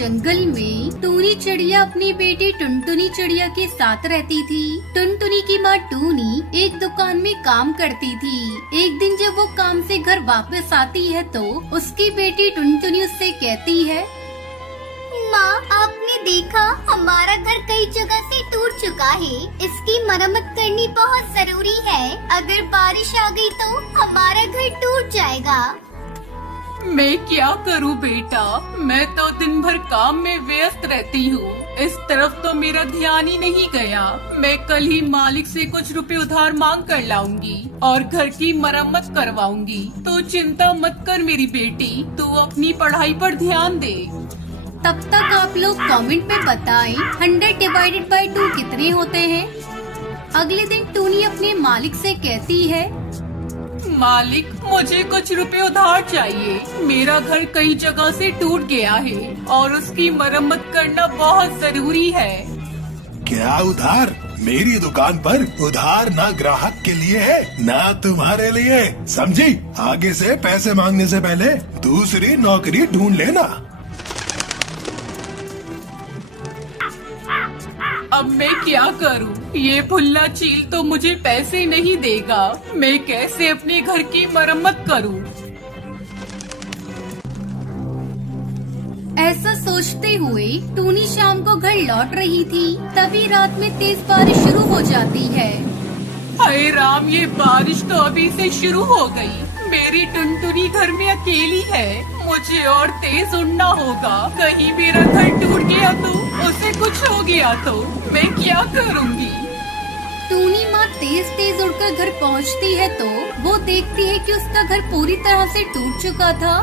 जंगल में टूनी चिड़िया अपनी बेटी टुनटुनी चिड़िया के साथ रहती थी। टुनटुनी की माँ टूनी एक दुकान में काम करती थी। एक दिन जब वो काम से घर वापस आती है तो उसकी बेटी टुनटुनी उससे कहती है, माँ, आपने देखा हमारा घर कई जगह से टूट चुका है। इसकी मरम्मत करनी बहुत जरूरी है। अगर बारिश आ गई तो हमारा घर टूट जाएगा। मैं क्या करूं बेटा, मैं तो दिन भर काम में व्यस्त रहती हूँ। इस तरफ तो मेरा ध्यान ही नहीं गया। मैं कल ही मालिक से कुछ रुपए उधार मांग कर लाऊंगी और घर की मरम्मत करवाऊंगी। तो चिंता मत कर मेरी बेटी, तू अपनी पढ़ाई पर ध्यान दे। तब तक आप लोग कमेंट में बताएं 100 डिवाइडेड बाय 2 कितने होते हैं। अगले दिन टूनी अपने मालिक से कहती है, मालिक, मुझे कुछ रुपए उधार चाहिए। मेरा घर कई जगह से टूट गया है और उसकी मरम्मत करना बहुत जरूरी है। क्या उधार? मेरी दुकान पर उधार ना ग्राहक के लिए है ना तुम्हारे लिए, समझी? आगे से पैसे मांगने से पहले दूसरी नौकरी ढूंढ लेना। अब मैं क्या करूं? ये भुल्ला चील तो मुझे पैसे नहीं देगा। मैं कैसे अपने घर की मरम्मत करूं? ऐसा सोचते हुए टूनी शाम को घर लौट रही थी। तभी रात में तेज बारिश शुरू हो जाती है। हाय राम, ये बारिश तो अभी से शुरू हो गई। मेरी टुनटुनी घर में अकेली है। मुझे और तेज उड़ना होगा। कहीं मेरा घर टूट गया तो, उसे कुछ हो गया तो मैं क्या करूँगी? टूनी माँ तेज तेज उड़कर घर पहुँचती है तो वो देखती है कि उसका घर पूरी तरह से टूट चुका था।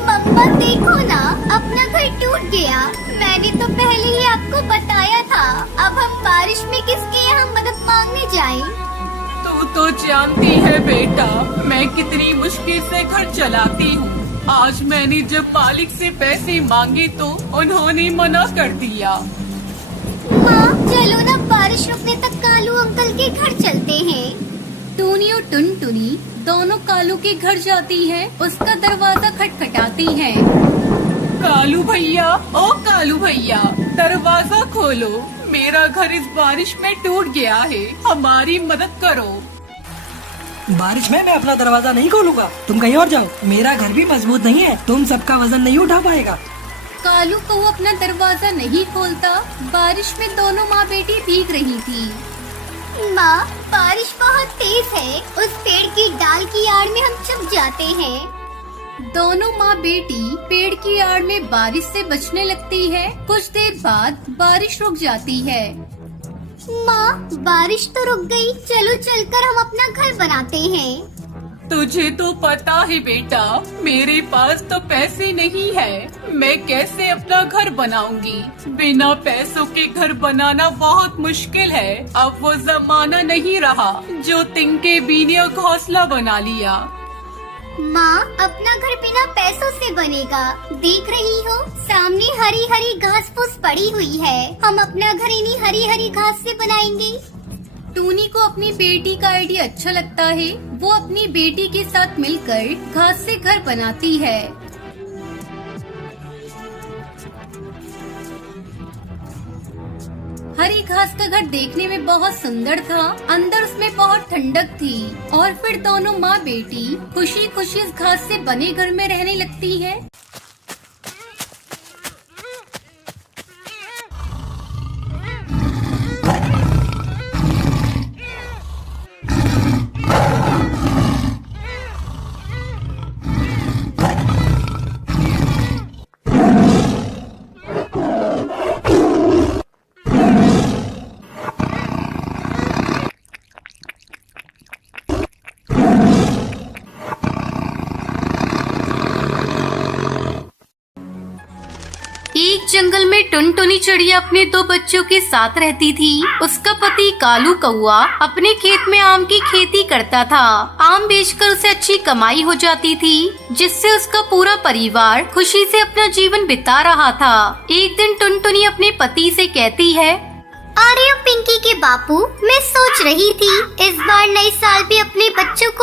मम्मा देखो ना, अपना घर टूट गया। मैंने तो पहले ही आपको बताया था। अब हम बारिश में किसके यहाँ मदद मांगने जाएं? तू तो जानती है बेटा, मैं कितनी मुश्किल से घर चलाती हूँ। आज मैंने जब मालिक से पैसे मांगे तो उन्होंने मना कर दिया। माँ, चलो ना, बारिश रुकने तक कालू अंकल के घर चलते हैं। टूनी और टुनटुनी दोनों कालू के घर जाती हैं। उसका दरवाजा खटखटाती हैं। कालू भैया, ओ कालू भैया, दरवाजा खोलो। मेरा घर इस बारिश में टूट गया है, हमारी मदद करो। बारिश में मैं अपना दरवाजा नहीं खोलूंगा। तुम कहीं और जाओ, मेरा घर भी मजबूत नहीं है। तुम सबका वजन नहीं उठा पाएगा। कालू को अपना दरवाजा नहीं खोलता। बारिश में दोनों माँ बेटी भीग रही थी। माँ, बारिश बहुत तेज है। उस पेड़ की डाल की आड़ में हम छुप जाते हैं। दोनों माँ बेटी पेड़ की आड़ में बारिश से बचने लगती है। कुछ देर बाद बारिश रुक जाती है। माँ, बारिश तो रुक गई। चलो चलकर हम अपना घर बनाते हैं। तुझे तो पता है बेटा, मेरे पास तो पैसे नहीं है। मैं कैसे अपना घर बनाऊंगी? बिना पैसों के घर बनाना बहुत मुश्किल है। अब वो जमाना नहीं रहा जो तिनके बीने घोंसला बना लिया। माँ, अपना घर बिना पैसों से बनेगा। देख रही हो, सामने हरी हरी घास फूस पड़ी हुई है। हम अपना घर इन्हीं हरी हरी घास से बनाएंगे। टूनी को अपनी बेटी का आइडिया अच्छा लगता है। वो अपनी बेटी के साथ मिलकर घास से घर बनाती है। हरी घास का घर देखने में बहुत सुंदर था। अंदर उसमें बहुत ठंडक थी। और फिर दोनों माँ बेटी खुशी खुशी इस घास से बने घर में रहने लगती है। एक जंगल में टुनटुनी चिड़िया अपने 2 बच्चों के साथ रहती थी। उसका पति कालू कौआ अपने खेत में आम की खेती करता था। आम बेचकर उसे अच्छी कमाई हो जाती थी, जिससे उसका पूरा परिवार खुशी से अपना जीवन बिता रहा था। एक दिन टुनटुनी अपने पति से कहती है, अरे पिंकी के बापू, मैं सोच रही थी इस बार नए साल पे अपने बच्चों को